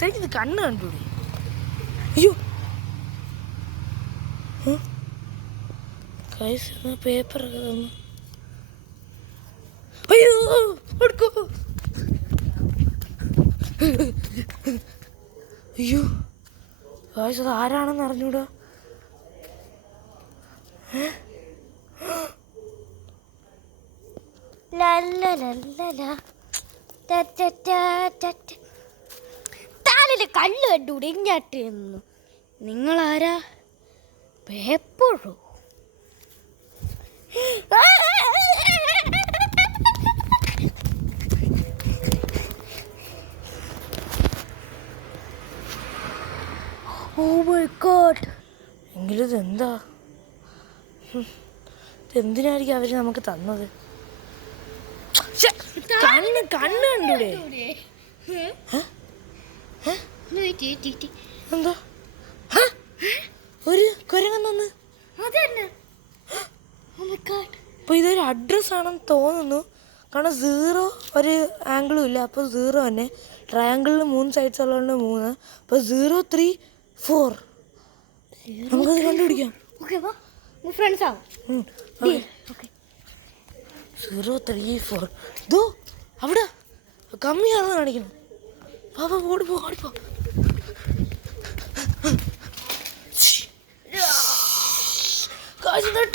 തനിക്കിത് കണ്ണ് കണ്ടൂടെ? അയ്യോ പേപ്പറൊക്കെ തന്നു. അയ്യോ എടുക്കോ. അയ്യോ ഗായ്സ് അത് ആരാണെന്ന് അറിഞ്ഞൂടാ. താലില് കല്ല് കണ്ടൂടെ ഇങ്ങാട്ട് എന്ന്. നിങ്ങളാരാ? പേപ്പറോ? Oh my god. എങ്കിലും ഇതെന്താ? ഇതെന്തിനായിരിക്കും അവര് നമുക്ക് തന്നത്? കണ്ണ് കണ്ടൂടെ? എന്താ ഒരു കുരങ്ങൻ തന്ന്? അപ്പൊ ഇതൊരു അഡ്രസ് ആണെന്ന് തോന്നുന്നു. കാരണം 0 ഒരു ആംഗിളും ഇല്ല. അപ്പോൾ 0 തന്നെ. ട്രയാങ്കിളിന് 3 സൈഡ്സ് ഉള്ളതുകൊണ്ട് 3. അപ്പോൾ 0, 3, 4. നമുക്കത് കണ്ടുപിടിക്കാം. 0, 3, 4. ഇതോ അവിടെ കമ്മിയാണെന്ന് കാണിക്കണം. പാപ്പ ഓടിപ്പോ ഓടിപ്പോ.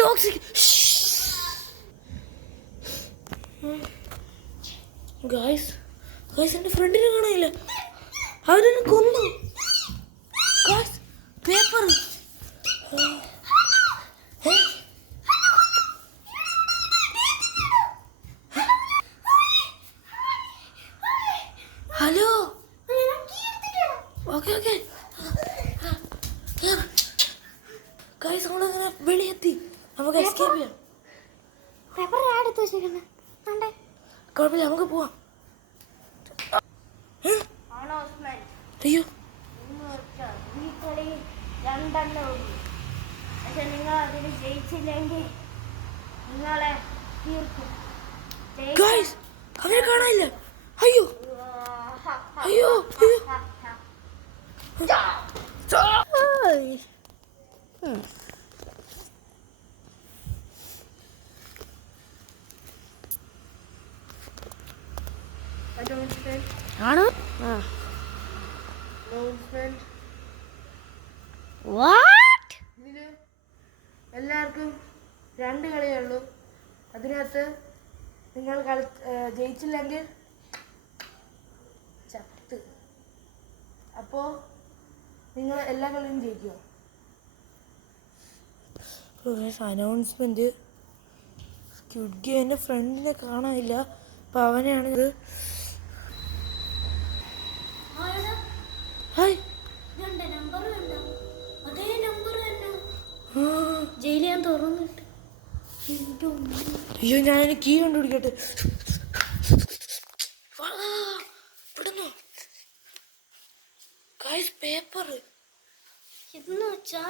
Toxic guys. എൻ്റെ ഫ്രണ്ടിനെ കാണാനില്ല. അവരെന്നെ കൊന്നു. Guys paper. Hello okay guys നമ്മളിങ്ങനെ വെളിയെത്തി. നമുക്ക് എസ്കേപ്പ് ചെയ്യാം. കുഴപ്പമില്ല നമുക്ക് പോവാം. അയ്യോ പക്ഷെ നിങ്ങൾ അതിന് ജയിച്ചില്ലെങ്കിൽ നിങ്ങളെ തീർക്കും. അവരെ കാണാനില്ല. അയ്യോ അയ്യോ ആണോ? ഇതില് എല്ലാവർക്കും 2 കളിയേ ഉള്ളൂ. അതിനകത്ത് നിങ്ങൾ ജയിച്ചില്ലെങ്കിൽ ചത്ത്. അപ്പോൾ നിങ്ങൾ എല്ലാ കളിയും ജയിക്കുക. അനൗൺസ്മെന്റ്. സ്ക്വിഡ് ഗെയിം എൻ്റെ ഫ്രണ്ടിനെ കാണാനില്ല. അപ്പം അവനെയാണിത്. ഹായ് ജയില് ഞാൻ തുറന്നിട്ട്. അയ്യോ ഞാൻ അതിന് കീ കണ്ടുപിടിക്കട്ടെ. ഇവിടുന്നു പേപ്പർ ഇതെന്ന് വെച്ചാ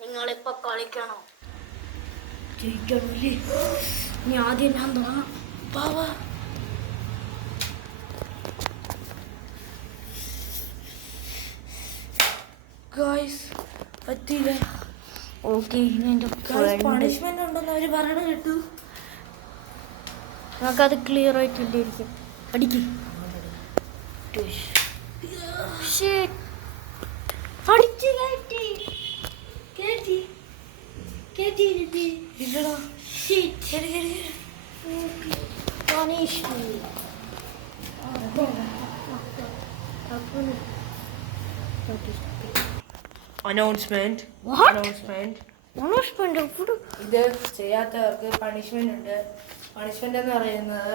നിങ്ങളിപ്പോ കളിക്കണോ? ജയിക്കണല്ലേ? ഇനി ആദ്യം ഞാൻ തുടങ്ങാം. പാവാ ഗായ്സ് പറ്റിയില്ല. ഓക്കെ പണിഷ്മെന്റ് ഉണ്ടെന്ന് അവര് പറയണ കേട്ടു. നമുക്കത് ക്ലിയർ ആയിട്ടില്ലായിരിക്കും. അടിക്ക്. ഇല്ലടാ അനൗൺസ്മെന്റ്. ഇത് ചെയ്യാത്തവർക്ക് പണിഷ്മെന്റ് ഉണ്ട്. പണിഷ്മെന്റ് എന്ന് പറയുന്നത്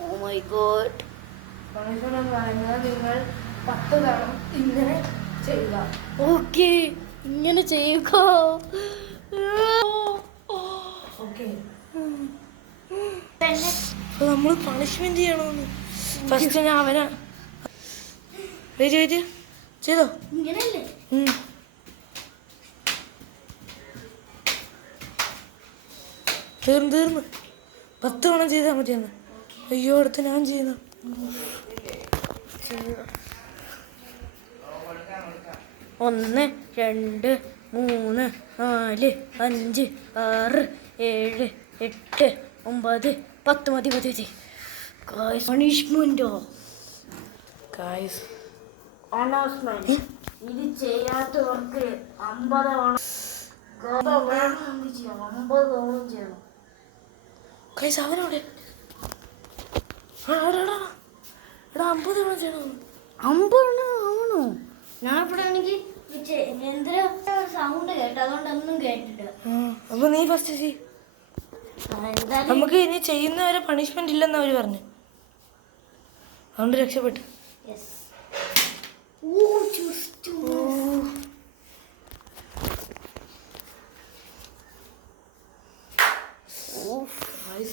ഓ മൈ ഗോഡ്. പണിഷ്മെന്റ് എന്ന് പറയുന്നത് നിങ്ങൾ 10 തവണ ഇങ്ങനെ ചെയ്യുക. ഓക്കെ ഇങ്ങനെ ചെയ്യുക. ഓക്കെ, നമ്മൾ പണിഷ്മെന്റ് ചെയ്യണമെന്ന്. ഫസ്റ്റ് ഞാൻ അവനാ വെയിറ്റ് ചെയ്തോ. ഇങ്ങനെയല്ലേ? തീർന്ന് 10 തവണ ചെയ്താൽ മതിയെന്ന്. അയ്യോ, അടുത്ത് ഞാൻ ചെയ്യുന്നു. 1 2 3 4 5 6 7 8 9 10 മതി. പണിഷ്മെന്റോ? Guys, announcement. ഇത് ചെയ്യാത്തവർക്ക് 50 തവണ 50 തവണ ചെയ്യണം. ഗായ്സ്, അവനോടെ എടാ 50 തവണ ചെയ്യണം. 50 ആവണോ? ഞാൻ ഇവിടെ ആണെങ്കിൽ എന്തിനാ സൗണ്ട് കേട്ടോ, അതുകൊണ്ടൊന്നും കേട്ടില്ല. അപ്പൊ നീ ഫസ്റ്റ് ചെയ്. എന്തായാലും നമുക്ക് ഇനി ചെയ്യുന്നവരെ പണിഷ്മെന്റ് ഇല്ലെന്ന് അവര് പറഞ്ഞു. അതുകൊണ്ട് രക്ഷപ്പെട്ടു.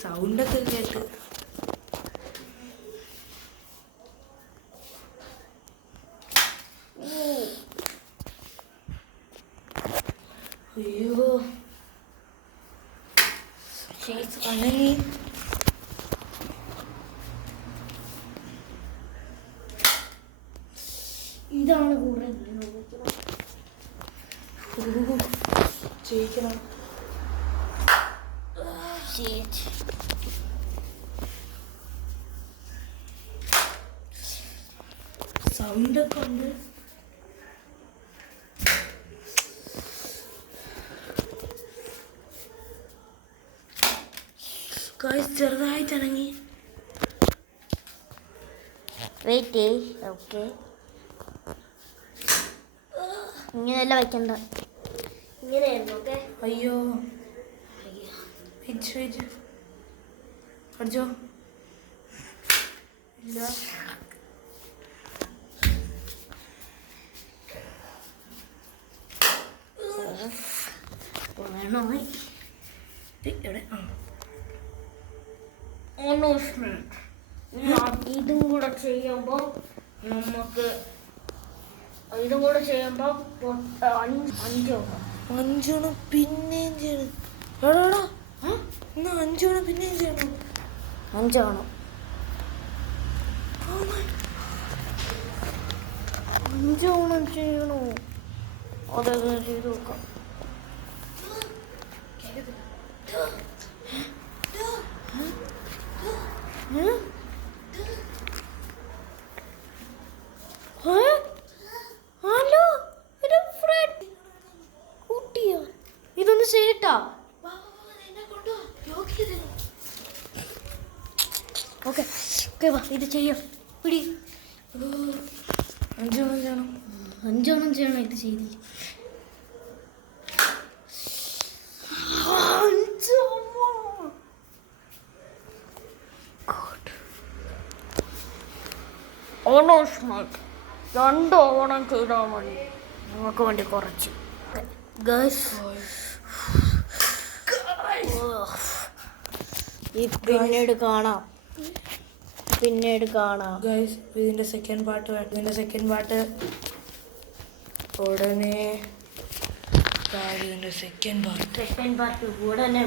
സൗണ്ടൊക്കെ കേട്ട് അയ്യോ അനങ്ങി. ഇതാണ് കൂടെ ജയിക്കണം. സൗണ്ടൊക്കെ ഉണ്ട്. ചെറുതായിട്ട് ഇണങ്ങി. വെയിറ്റ്. ഓക്കെ, ഇങ്ങനെയല്ല വയ്ക്കണ്ട, ഇങ്ങനെയായിരുന്നു. ഓക്കെ. അയ്യോ, വെയിറ്റ് അടിച്ചോ. ഇല്ല, വേണോ? എവിടെ? ഇതും കൂടെ ചെയ്യുമ്പോൾ നമുക്ക് ഇതും കൂടെ ചെയ്യുമ്പോൾ 5 പിന്നെയും ചെയ്യണം. എടാ ഇന്ന് 5 പിന്നെയും ചെയ്യണം. 5 ആണോ? 5 ചെയ്യണോ? അതെങ്ങനെ ചെയ്ത് നോക്കാം. ഹലോ, കുട്ടിയോ? ഇതൊന്ന് ചെയ്യട്ടാ. ഓക്കെ വാ, ഇത് ചെയ്യാം. പിടി. 5 ചെയ്യണം. 5 ചെയ്യണം. ഇത് ചെയ്തില്ല. 2 ഓണം ചെയ്താൽ മതി. നമുക്ക് വേണ്ടി കുറച്ച്. പിന്നീട് കാണാം. ഗൈസ്, ഇതിന്റെ സെക്കൻഡ് പാർട്ട് ഉടനെ. ഇതിന്റെ സെക്കൻഡ് പാർട്ട് ഉടനെ